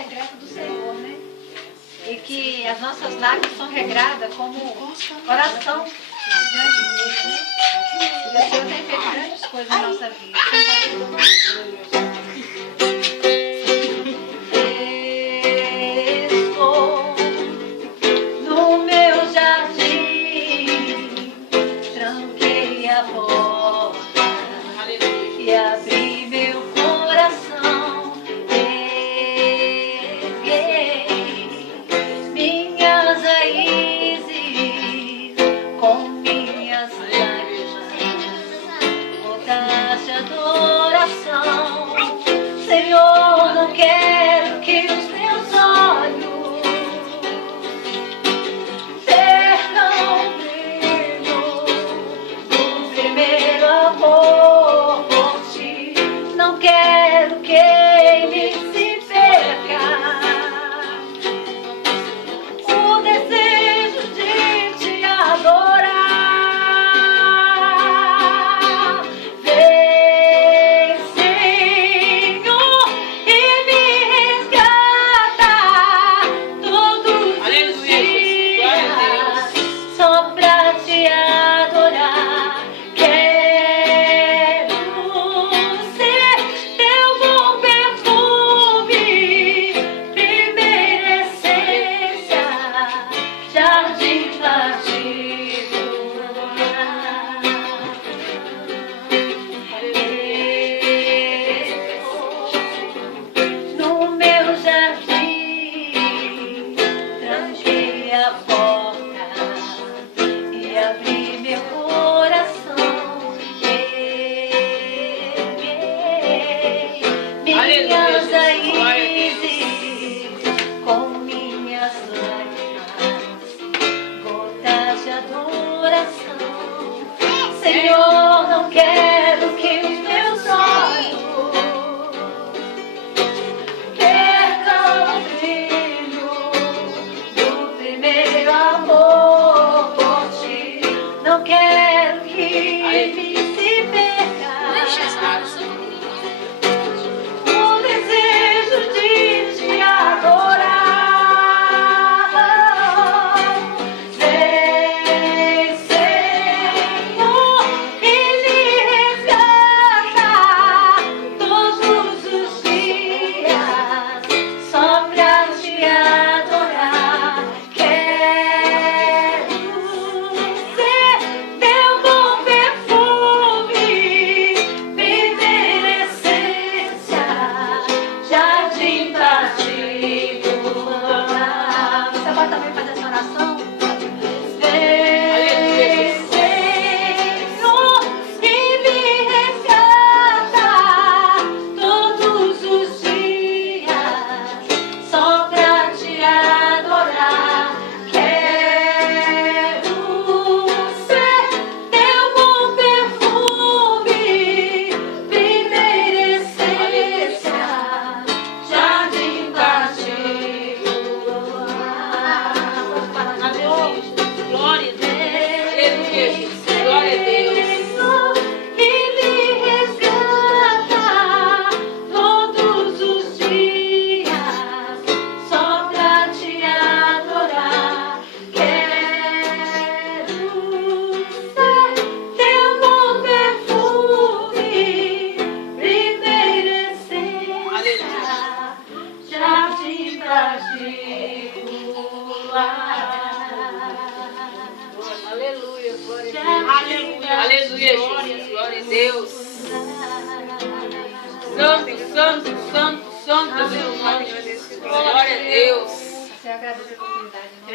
secreto do Senhor, né? E que as nossas lágrimas são regradas como oração diante de Deus, né? E o Senhor tem feito grandes coisas na nossa vida. Estou no meu jardim, tranquei a porta e abri meu coração. Erguei minhas raízes com minhas lágrimas, gotas de adoração. Senhor, não quero que os meus olhos percam o brilho do primeiro amor por ti. Não quero que ele se perca. O desejo de te adorar. Vem, Senhor, e me resgata todos os dias só pra te adorar. Quero ser teu bom perfume, primeira essência, jardim particular. No meu jardim, tranquei a porta e abri meu coração. Erguei minhas raízes com minhas lágrimas, gotas de adoração. Senhor, não quero que os meus olhos percam o brilho do primeiro amor por ti. Não quero que ele se perca. O desejo de te adorar. Vem, Senhor, e me resgata todos os dias só pra te adorar. Quero ser teu bom perfume, primeira essência, jardim particular. Você pode também fazer essa oração? Vem, Senhor, e me resgata todos os dias só pra te adorar. Quero ser teu bom perfume, primeira essência, jardim particular. Glória a Deus. Glória a Deus. E me resgata todos os dias só pra te adorar. Quero ser teu bom perfume, primeira essência, jardim particular. Aleluia. Glória a Deus. Aleluia. Aleluia, Jesus. Glória a Deus. Santo, santo, santo, santo. Deus. Glória a Deus. Você agradece a oportunidade, não?